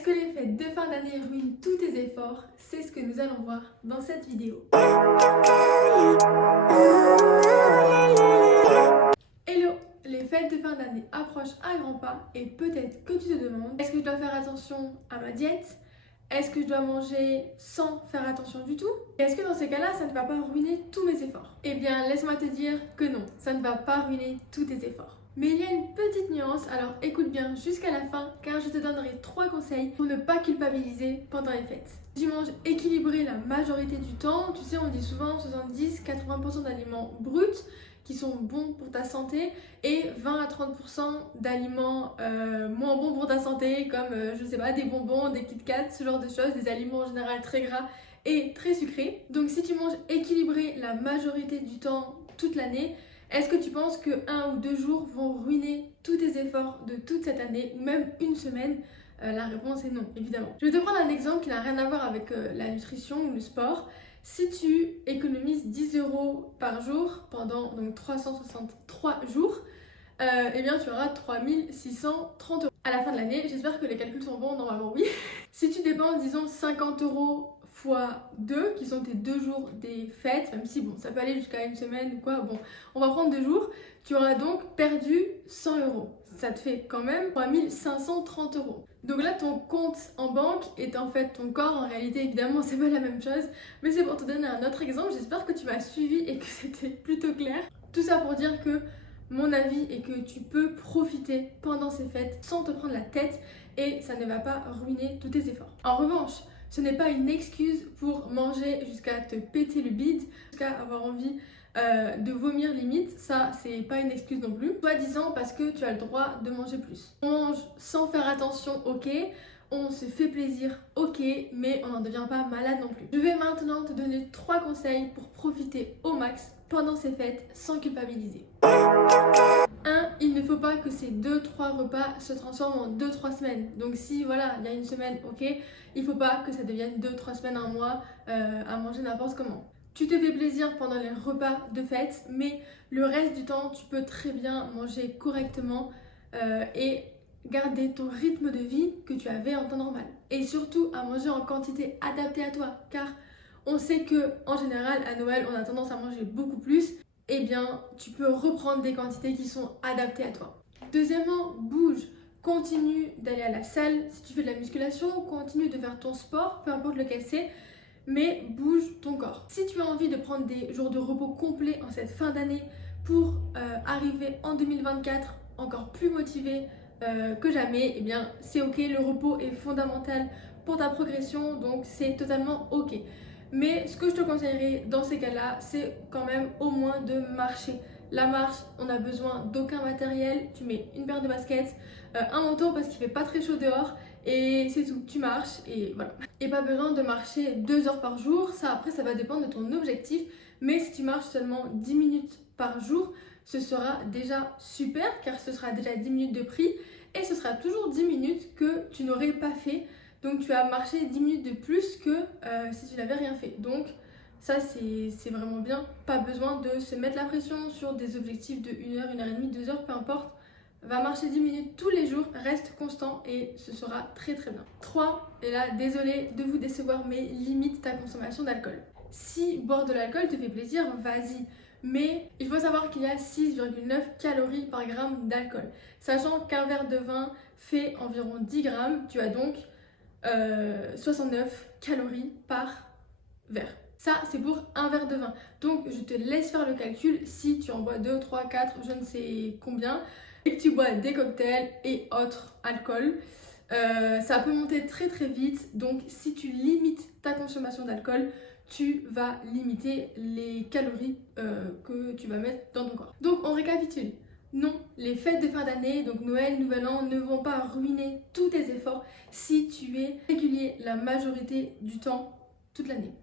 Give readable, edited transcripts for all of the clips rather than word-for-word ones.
Est-ce que les fêtes de fin d'année ruinent tous tes efforts? C'est ce que nous allons voir dans cette vidéo. Hello! Les fêtes de fin d'année approchent à grands pas et peut-être que tu te demandes, est-ce que je dois faire attention à ma diète? Est-ce que je dois manger sans faire attention du tout? Et est-ce que dans ces cas-là, ça ne va pas ruiner tous mes efforts? Eh bien, laisse-moi te dire que non, ça ne va pas ruiner tous tes efforts. Mais il y a une petite nuance, alors écoute bien jusqu'à la fin car je te donnerai 3 conseils pour ne pas culpabiliser pendant les fêtes. Tu manges équilibré la majorité du temps, tu sais on dit souvent 70-80% d'aliments bruts qui sont bons pour ta santé et 20 à 30% d'aliments moins bons pour ta santé comme je sais pas des bonbons, des Kit Kat, ce genre de choses, des aliments en général très gras et très sucrés. Donc si tu manges équilibré la majorité du temps toute l'année, est-ce que tu penses que 1 ou 2 jours vont ruiner tous tes efforts de toute cette année ou même une semaine? La réponse est non, évidemment. Je vais te prendre un exemple qui n'a rien à voir avec la nutrition ou le sport. Si tu économises 10 € par jour pendant donc 363 jours, eh bien tu auras 3630 €. À la fin de l'année, j'espère que les calculs sont bons, normalement oui. Si tu dépenses disons 50 € fois 2, qui sont tes 2 jours des fêtes, même si bon, ça peut aller jusqu'à une semaine ou quoi, bon, on va prendre 2 jours, tu auras donc perdu 100 €. Ça te fait quand même 3530 €. Donc là, ton compte en banque est en fait ton corps, en réalité évidemment c'est pas la même chose, mais c'est pour te donner un autre exemple, j'espère que tu m'as suivi et que c'était plutôt clair. Tout ça pour dire que mon avis est que tu peux profiter pendant ces fêtes sans te prendre la tête et ça ne va pas ruiner tous tes efforts. En revanche, ce n'est pas une excuse pour manger jusqu'à te péter le bide, jusqu'à avoir envie de vomir limite, ça c'est pas une excuse non plus. Soi-disant parce que tu as le droit de manger plus. On mange sans faire attention, ok, on se fait plaisir, ok, mais on n'en devient pas malade non plus. Je vais maintenant te donner 3 conseils pour profiter au max pendant ces fêtes sans culpabiliser. 1. Il ne faut pas que ces 2-3 repas se transforment en 2-3 semaines. Donc si voilà, il y a une semaine, ok, il ne faut pas que ça devienne 2-3 semaines, un mois à manger n'importe comment. Tu te fais plaisir pendant les repas de fête, mais le reste du temps, tu peux très bien manger correctement et garder ton rythme de vie que tu avais en temps normal. Et surtout à manger en quantité adaptée à toi, car on sait que en général à Noël, on a tendance à manger beaucoup plus. Eh bien, tu peux reprendre des quantités qui sont adaptées à toi. Deuxièmement, bouge. Continue d'aller à la salle. Si tu fais de la musculation, continue de faire ton sport, peu importe lequel c'est, mais bouge ton corps. Si tu as envie de prendre des jours de repos complets en cette fin d'année pour arriver en 2024 encore plus motivé que jamais, eh bien c'est ok, le repos est fondamental pour ta progression, donc c'est totalement ok. Mais ce que je te conseillerais dans ces cas-là, c'est quand même au moins de marcher. La marche, on n'a besoin d'aucun matériel. Tu mets une paire de baskets, un manteau parce qu'il fait pas très chaud dehors et c'est tout. Tu marches et voilà. Et pas besoin de marcher 2 heures par jour. Ça après, ça va dépendre de ton objectif. Mais si tu marches seulement 10 minutes par jour, ce sera déjà super car ce sera déjà 10 minutes de prix et ce sera toujours 10 minutes que tu n'aurais pas fait. Donc tu as marché 10 minutes de plus que si tu n'avais rien fait. Donc ça c'est vraiment bien. Pas besoin de se mettre la pression sur des objectifs de 1 heure, 1 heure et demie, 2 heures, peu importe. Va marcher 10 minutes tous les jours, reste constant et ce sera très très bien. 3, et là désolé de vous décevoir mais limite ta consommation d'alcool. Si boire de l'alcool te fait plaisir, vas-y. Mais il faut savoir qu'il y a 6,9 calories par gramme d'alcool. Sachant qu'un verre de vin fait environ 10 grammes, tu as donc 69 calories par verre. Ça, c'est pour un verre de vin. Donc, je te laisse faire le calcul si tu en bois 2, 3, 4, je ne sais combien, et que tu bois des cocktails et autres alcools. Ça peut monter très très vite. Donc, si tu limites ta consommation d'alcool, tu vas limiter les calories que tu vas mettre dans ton corps. Donc, on récapitule. Non, les fêtes de fin d'année, donc Noël, Nouvel An, ne vont pas ruiner tous tes efforts si tu es régulier la majorité du temps, toute l'année.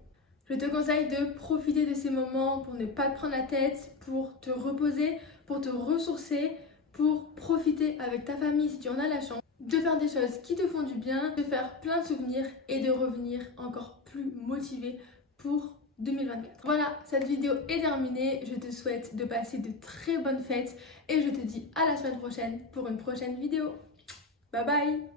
Je te conseille de profiter de ces moments pour ne pas te prendre la tête, pour te reposer, pour te ressourcer, pour profiter avec ta famille si tu en as la chance, de faire des choses qui te font du bien, de faire plein de souvenirs et de revenir encore plus motivé pour 2024. Voilà, cette vidéo est terminée. Je te souhaite de passer de très bonnes fêtes et je te dis à la semaine prochaine pour une prochaine vidéo. Bye bye!